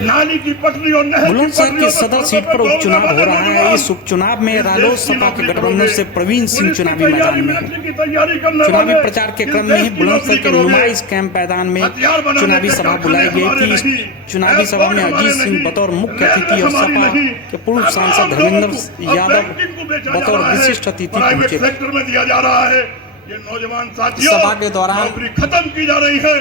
नाली की पटरी और नहर बुलंदशहर की सदर सीट पर उपचुनाव हो रहा है। इस उपचुनाव में रालोसपा के गठबंधन से प्रवीण सिंह चुनावी मैदान में हैं। चुनावी प्रचार के क्रम में ही बुलंदशहर के नुमाइश कैंप मैदान में चुनावी सभा बुलाई गई थी। इस चुनावी सभा में अजीत सिंह बतौर मुख्य अतिथि और सपा के पूर्व सांसद धर्मेंद्र यादव बतौर विशिष्ट अतिथि पहुंचे। सभा के दौरान खत्म की जा रही है,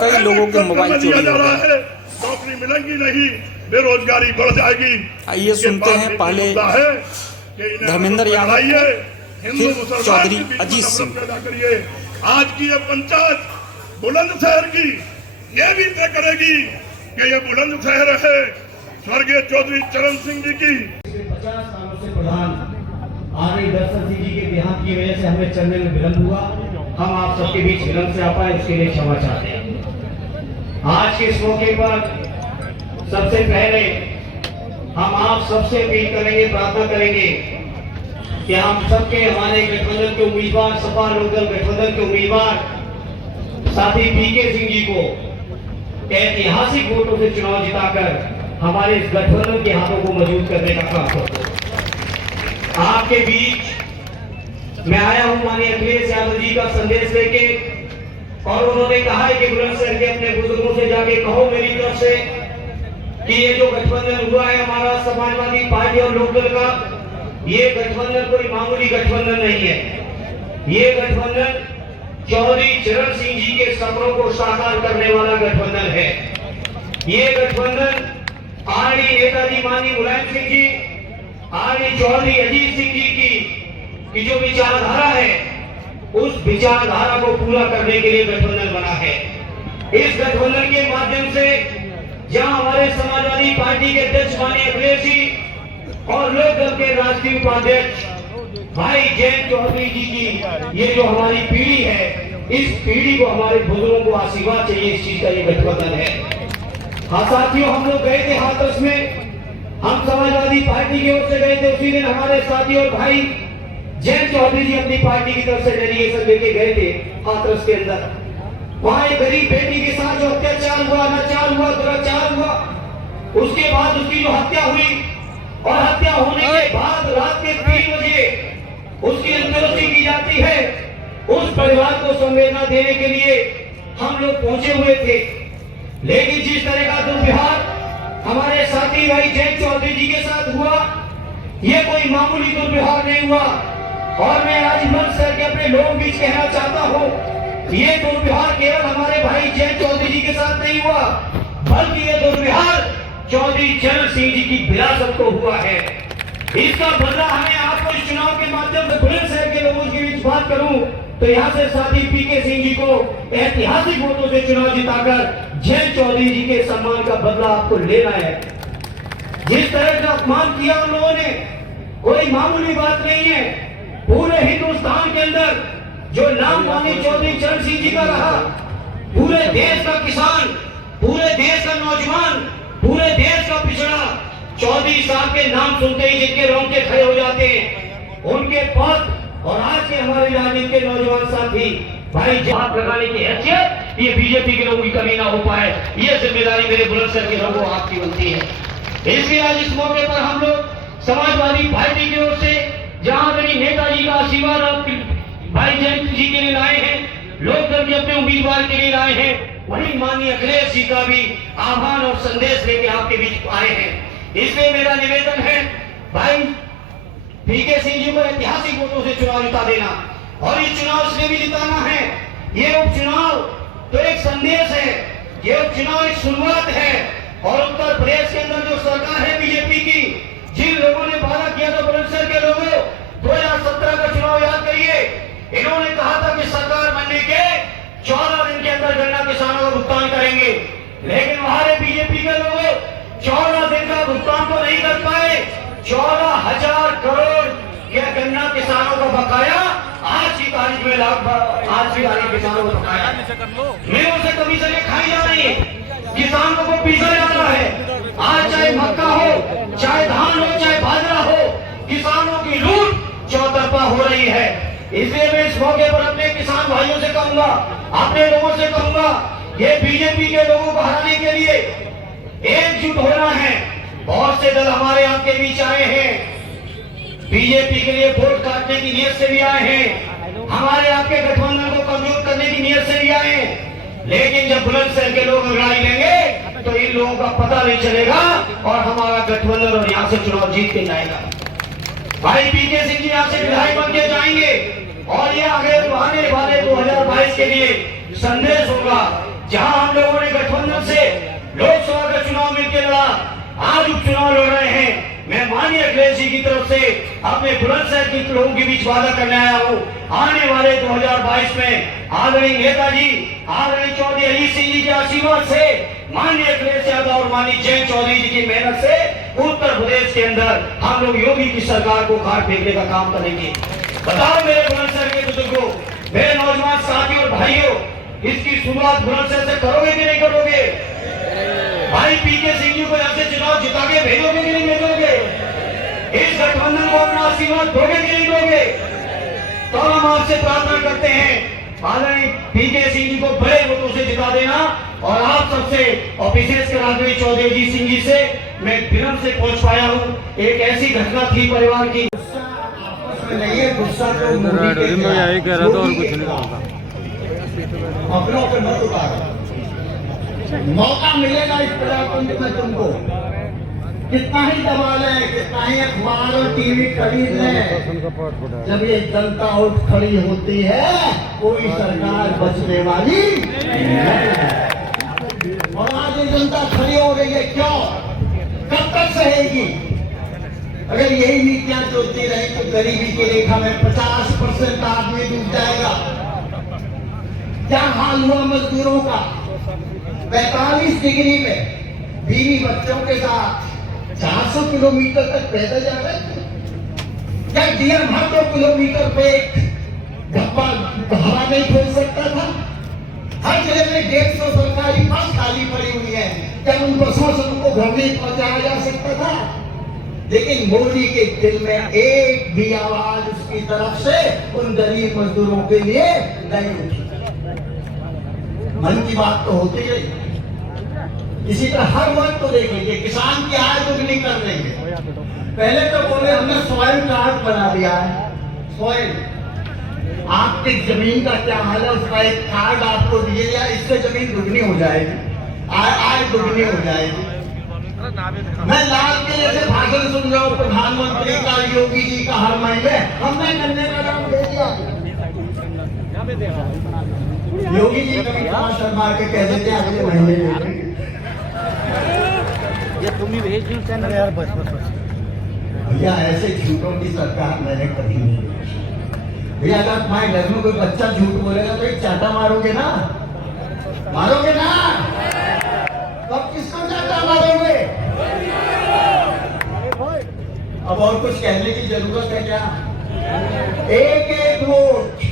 कई लोगों के मोबाइल चोरी हो गए। नौकरी मिलेगी नहीं, बेरोजगारी बढ़ जाएगी। आइए सुनते हैं पहले धर्मेंद्र यादव, फिर चौधरी अजीत सिंह। आज की ये पंचायत बुलंदशहर की ये भी तय करेगी कि ये बुलंदशहर है स्वर्गीय चौधरी चरण सिंह जी की। 50 सालों से प्रधान आर्य दर्शन सिंह जी के देहांत की वजह से हमें चलने में विलंब हुआ। हम आप सबके बीच विलंब से आ पाए, उसके लिए क्षमा चाहते हैं। आज के इस मौके पर सबसे पहले हम आप सबसे अपील करेंगे, प्रार्थना करेंगे कि हम सबके हमारे गठबंधन के उम्मीदवार, सपा लोकदल गठबंधन के उम्मीदवार साथी पीके सिंह जी को ऐतिहासिक वोटों से चुनाव जिताकर हमारे इस गठबंधन के हाथों को मजबूत करने का काम करें। आपके बीच मैं आया हूं माननीय अखिलेश यादव जी का संदेश लेके, और उन्होंने कहा है कि बुलंदशहर के अपने बुजुर्गों से जाके कहो मेरी तरफ से कि ये जो गठबंधन हुआ है हमारा समाजवादी पार्टी और लोकदल का, ये गठबंधन कोई मामूली गठबंधन नहीं है। ये गठबंधन चौधरी चरण सिंह जी के सपनों को साकार करने वाला गठबंधन है। ये गठबंधन आरडी नेताजी माननीय मुलायम सिंह जी, आरडी चौधरी अजीत सिंह जी की जो विचारधारा है, उस विचारधारा को पूरा करने के लिए गठबंधन बना है। इस गठबंधन के माध्यम से जहां हमारे समाजवादी पार्टी के अध्यक्ष माननीय अखिलेश जी और लोकदल के राष्ट्रीय उपाध्यक्ष भाई जयंत चौधरी जी की ये जो हमारी पीढ़ी है, इस पीढ़ी को हमारे बुजुर्गों को आशीर्वाद चाहिए, इस चीज का ये गठबंधन है। हाँ साथियों, हम लोग गए थे हाथरस में, हम समाजवादी पार्टी की ओर से गए थे। उसी दिन हमारे साथी और भाई जयंत चौधरी जी अपनी पार्टी की तरफ से डेलीगेशन लेके गए थे हाथरस के अंदर। वहां एक गरीब बेटी के साथ जो अत्याचार हुआ, अनाचार हुआ, दुराचार हुआ, उसके बाद उसकी जो हत्या हुई और हत्या होने के बाद रात के 3 बजे उसकी अंत्येष्टि की जाती है, उस परिवार को संवेदना देने के लिए हम लोग पहुंचे हुए थे। लेकिन जिस तरह का दुर्व्यवहार हमारे साथी भाई जयंत चौधरी जी के साथ हुआ, ये कोई मामूली दुर्व्यवहार नहीं हुआ। और मैं आज बुलंदशहर के अपने लोगों बीच कहना चाहता हूँ, ये दुर्व्यवहार केवल हमारे भाई जयंत चौधरी जी के साथ नहीं हुआ, बल्कि ये दुर्व्यवहार चौधरी चरण सिंह जी की विरासत को हुआ है। इसका बदला हमें आपको इस चुनाव के माध्यम से बुलंदशहर के लोगों के बीच बात करूं तो यहाँ से साथी पीके सिंह जी को ऐतिहासिक वोटों से चुनाव जिताकर जयंत चौधरी जी के सम्मान का बदला आपको लेना है। जिस तरह का अपमान किया उन लोगों ने, कोई मामूली बात नहीं है। पूरे हिंदुस्तान के अंदर जो नाम माननीय चौधरी चरण सिंह जी का रहा, पूरे देश का किसान, पूरे देश का नौजवान, पूरे देश का पिछड़ा चौधरी साहब के नाम सुनते ही जिनके रोंगटे खड़े हो जाते हैं, उनके पद और आज के हमारे राजनीति के नौजवान साथी भाई हाथ लगाने की हैसियत ये बीजेपी के लोगों की कमी ना हो पाए, ये जिम्मेदारी मेरे बुलंदशहर के लोगों आपकी बनती है। इसलिए आज इस मौके पर हम लोग समाजवादी पार्टी की ओर से जहां मेरी नेताजी का आशीर्वाद आप भाई जयंत जी के लिए लाए हैं, लोकदल के अपने उम्मीदवार के लिए लाए हैं, वही माननीय अखिलेश जी का भी आह्वान और संदेश लेके आपके बीच आए हैं। इसलिए मेरा निवेदन है भाई पीके सिंह जी को ऐतिहासिक वोटों से चुनाव जिता देना, और ये चुनाव इसलिए भी जिताना है, ये उपचुनाव तो एक संदेश है, ये उपचुनाव एक शुरुआत है। और उत्तर प्रदेश के अंदर जो सरकार है बीजेपी की, जिन लोगों ने वादा किया था बुलंदशहर के लोगों, 2017 का चुनाव याद करिए, इन्होंने कहा था कि सरकार बनने के 14 दिन के अंदर गन्ना किसानों का भुगतान करेंगे, लेकिन हमारे बीजेपी के लोग 14 दिन का भुगतान तो नहीं कर पाए। 14,000 करोड़ यह गन्ना किसानों का बकाया आज की तारीख में आज की तारीख किसानों को बकाया मिलों से कमीशनें खाई जा रही है, किसानों को पीछा जा रहा है। आज चाहे मक्का हो, चाहे धान हो, चाहे बाजरा हो, किसानों की लूट चौतरफा हो रही है। इसलिए मैं इस मौके पर अपने किसान भाइयों से कहूंगा, अपने लोगों से कहूंगा, ये बीजेपी के लोगों को हराने के लिए एकजुट होना है। बहुत से दल हमारे आपके बीच आए हैं, बीजेपी के लिए वोट काटने की नीयत से भी आए हैं, हमारे आपके गठबंधन को कमजोर करने की नीयत से भी आए हैं। लेकिन जब बुलंदशहर के लोग लड़ाई लेंगे तो इन लोगों का पता नहीं चलेगा और हमारा गठबंधन और यहाँ से चुनाव जीत के जाएगा। भाई पीके सिंह जी यहाँ से विधायक बन के जाएंगे और ये आगे आने वाले 2022 के लिए संदेश होगा। जहां हम लोगों ने गठबंधन से लोकसभा का चुनाव मिलकर लड़ा, आज उपचुनाव लड़ रहे हैं। मैं माननीय अखिलेश जी की तरफ से अपने बुलंदशहर के लोगों के बीच वादा करने आया हूँ, आने वाले 2022 में आदरणीय नेताजी आदरणीय चौधरी अजीत सिंह जी के आशीर्वाद से, माननीय अखिलेश यादव और माननीय जयंत चौधरी जी की मेहनत से उत्तर प्रदेश के अंदर हम लोग योगी की सरकार को खाट फेंकने का काम करेंगे। बताओ मेरे बुलंदशहर के बुजुर्गों, मेरे नौजवान साथियों और भाइयों, इसकी शुरुआत बुलंदशहर से करोगे कि नहीं करोगे? भाई पीके सिंह जी को यहाँ से चुनाव जिता के भेजोगे कि नहीं भेजोगे? इस गठबंधन को अपना आशीर्वाद दोगे कि नहीं दोगे? तो हम आपसे प्रार्थना करते हैं, आदरणीय पीके सिंह जी को बड़े वोटों से जिता देना। और आप सबसे और विशेषकर आदरणीय चौधरी अजीत सिंह जी से मैं विनम्र से पहुंच पाया हूँ। एक ऐसी घटना थी परिवार की, नहीं है गुस्सा तो मैं यही कह रहा था और कुछ नहीं कहा। अपनों पे मत उतारो, मौका मिलेगा इस प्रजातंत्र में तुमको। कितना ही दबा लें, कितना ही अखबार और टीवी खरीद लें, जब ये जनता उठ खड़ी होती है कोई सरकार बचने वाली नहीं है। और आज ये जनता खड़ी हो रही है, क्यों? कब तक सहेगी? अगर यही नीतियां चलती रही तो गरीबी की रेखा में 50% आदमी डूब जाएगा। क्या हाल हुआ मजदूरों का? 45 डिग्री में बीवी बच्चों के साथ 400 किलोमीटर तक पैदल जा रहे थे। क्या डीएम हर 2 किलोमीटर पे एक डब्बा हवा नहीं खोल सकता था? हर जगह में 150 सरकारी बस खाली पड़ी हुई है, क्या उन बसों से उनको घर नहीं पहुंचाया जा सकता था? लेकिन मोदी के दिल में एक भी आवाज उसकी तरफ से उन गरीब मजदूरों के लिए नहीं उठी। मन की बात तो होती रही। इसी तरह हर वक्त तो देखेंगे किसान की आय दुगनी कर देंगे। पहले तो बोले हमने सॉइल कार्ड बना दिया है। सॉइल, आपकी जमीन का क्या हाल है उसका एक कार्ड आपको दिए जाए, इससे जमीन दुगनी हो जाएगी, आय दुगनी हो जाएगी। मैं लाल किले से भाषण सुन रहा हूँ प्रधानमंत्री का, योगी जी का, हर महीने हमने करने का नाम दे दिया। योगी जी कभी शर्मा के कह देते अगले महीने देंगे। ये तुम ही भेज दो चैनल यार, बस बस बस। भैया ऐसे झूठों की सरकार मैंने कभी नहीं देखी। भैया अगर तुम्हारे घर में कोई बच्चा झूठ बोलेगा तो एक चाटा मारोगे ना? मारोगे ना? तब किसको चाटा मारोगे? अब और कुछ कहने की जरूरत है क्या? एक एक वोट।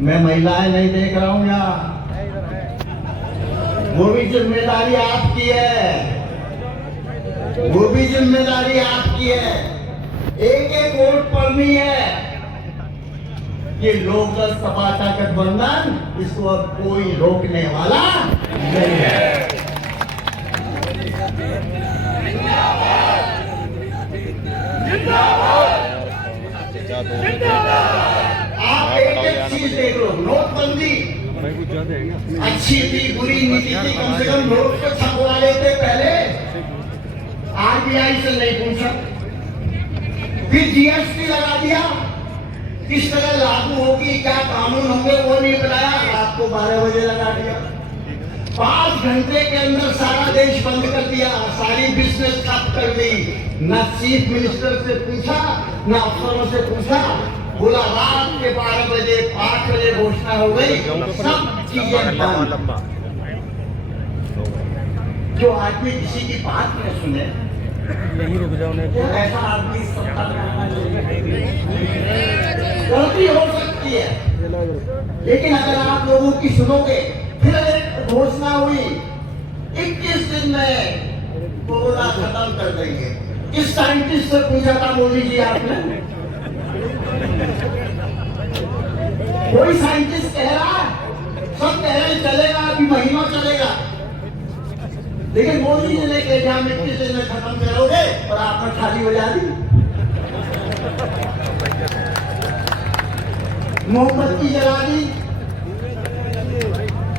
मैं महिलाएं नहीं देख रहा हूं यहाँ, वो भी जिम्मेदारी आपकी है, वो भी जिम्मेदारी आपकी है। एक एक वोट पड़नी है। ये लोकदल सपा का गठबंधन, इसको अब कोई रोकने वाला नहीं है। आप एक एक चीज देख लो, नोटबंदी अच्छी थी बुरी नीति थी, कम से कम नोट को छपवा लेते पहले, आरबीआई से नहीं पूछा। फिर जीएसटी लगा दिया, किस तरह लागू होगी, क्या कानून होंगे वो नहीं बनाया, रात को 12 बजे लगा दिया। 5 घंटे के अंदर सारा देश बंद कर दिया, सारी बिजनेस ठप कर दी। न चीफ मिनिस्टर से पूछा, न अफसरों से पूछा, बोला रात के 12 बजे 5 बजे घोषणा हो गई, सब चीजें बंद। जो आदमी किसी की बात न सुने, यही रुक जाओ नहीं ऐसा आदमी गलती हो सकती है, लेकिन अगर आप लोगों की सुनोगे, फिर एक घोषणा हुई 21 दिन में कोरोना खत्म कर देंगे। किस साइंटिस्ट से पूछा था मोदी जी आपने? कोई साइंटिस्ट कह रहा है, सब कह रहे हैं चलेगा, अभी महीनों चलेगा। लेकिन मोदी जी ने कहा मिट्टी से न खत्म करोगे और आपने खाली बजा दी। मोमबत्ती जला दी।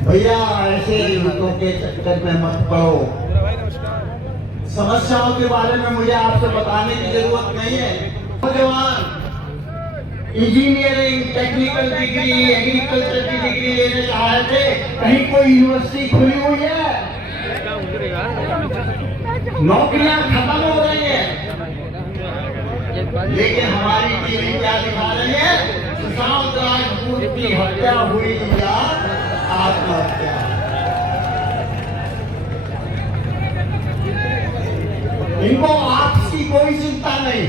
भैया ऐसे युवकों के चक्कर में मत पड़ो। समस्याओं के बारे में मुझे आपसे बताने की जरूरत नहीं है। नौजवान इंजीनियरिंग, टेक्निकल डिग्री, एग्रीकल्चर की डिग्री लेने जा रहे थे, कहीं कोई यूनिवर्सिटी खुली हुई है? नौकरियां खत्म हो रही हैं। लेकिन हमारी टीवी क्या दिखा रही है? सुशांत राजपूत की हत्या हुई या आत्महत्या। इनको आपसी कोई चिंता नहीं।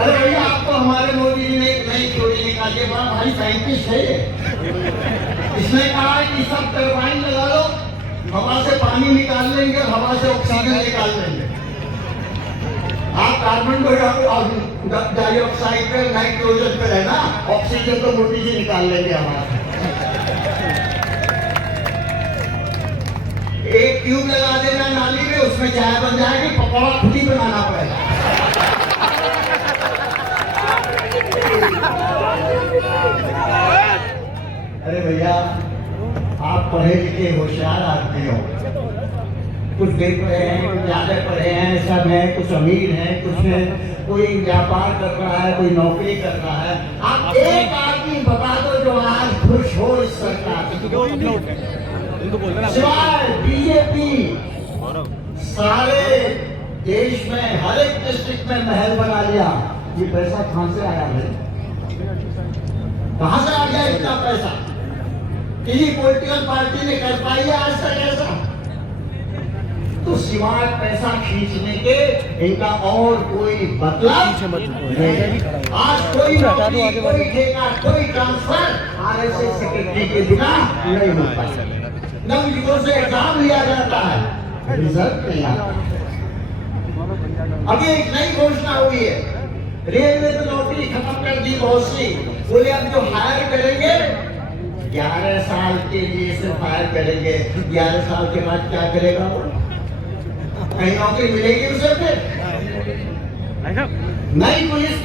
अरे भैया, आपको हमारे मोदी जी ने एक नई स्टोरी निकाली, बड़ा भाई साइंटिस्ट है ये। इसने कहा है कि सब टरबाइन लगा लो, हवा से पानी निकाल लेंगे और हवा से ऑक्सीजन निकाल लेंगे। आप कार्बन डाइऑक्साइड पे, नाइट्रोजन पे रहना, ऑक्सीजन तो मोदी जी निकाल लेंगे हमारा। एक ट्यूब लगा देना नाली में, उसमें चाय बन जाएगी, पकौड़ा खुद ही बनाना पड़ेगा। अरे भैया, आप पढ़े लिखे होशियार आदमी हो, कुछ देख पढ़े हैं, कुछ ज्यादा पढ़े हैं, सब है, कुछ अमीर है, कुछ है, कोई व्यापार कर रहा है, कोई नौकरी कर रहा है। आप एक आदमी बता दो जो आज खुश हो इस सरकार से। सिवाय बीजेपी सारे देश में हर एक डिस्ट्रिक्ट में महल बना लिया। ये पैसा कहां से आया है? कहां से आ गया इतना पैसा? किसी पॉलिटिकल पार्टी ने कर पाई है आज तक ऐसा? तो सिवाय पैसा खींचने के इनका और कोई मतलब नहीं। आज कोई नौकरी, कोई ठेका, कोई ट्रांसफर आरएसएस सेक्रेटरी के बिना नहीं होता। नवयुवकों से एग्जाम लिया जाता है, रिजल्ट नहीं आता। अभी एक नई घोषणा हुई है, रेलवे में नौकरी खत्म कर दी बहुत सी। बोले अब जो हायर करेंगे 11 साल के लिए सिर्फ हायर करेंगे। 11 साल के बाद क्या करेगा वो? कहीं नौकरी मिलेगी उसे? फिर नई पुलिस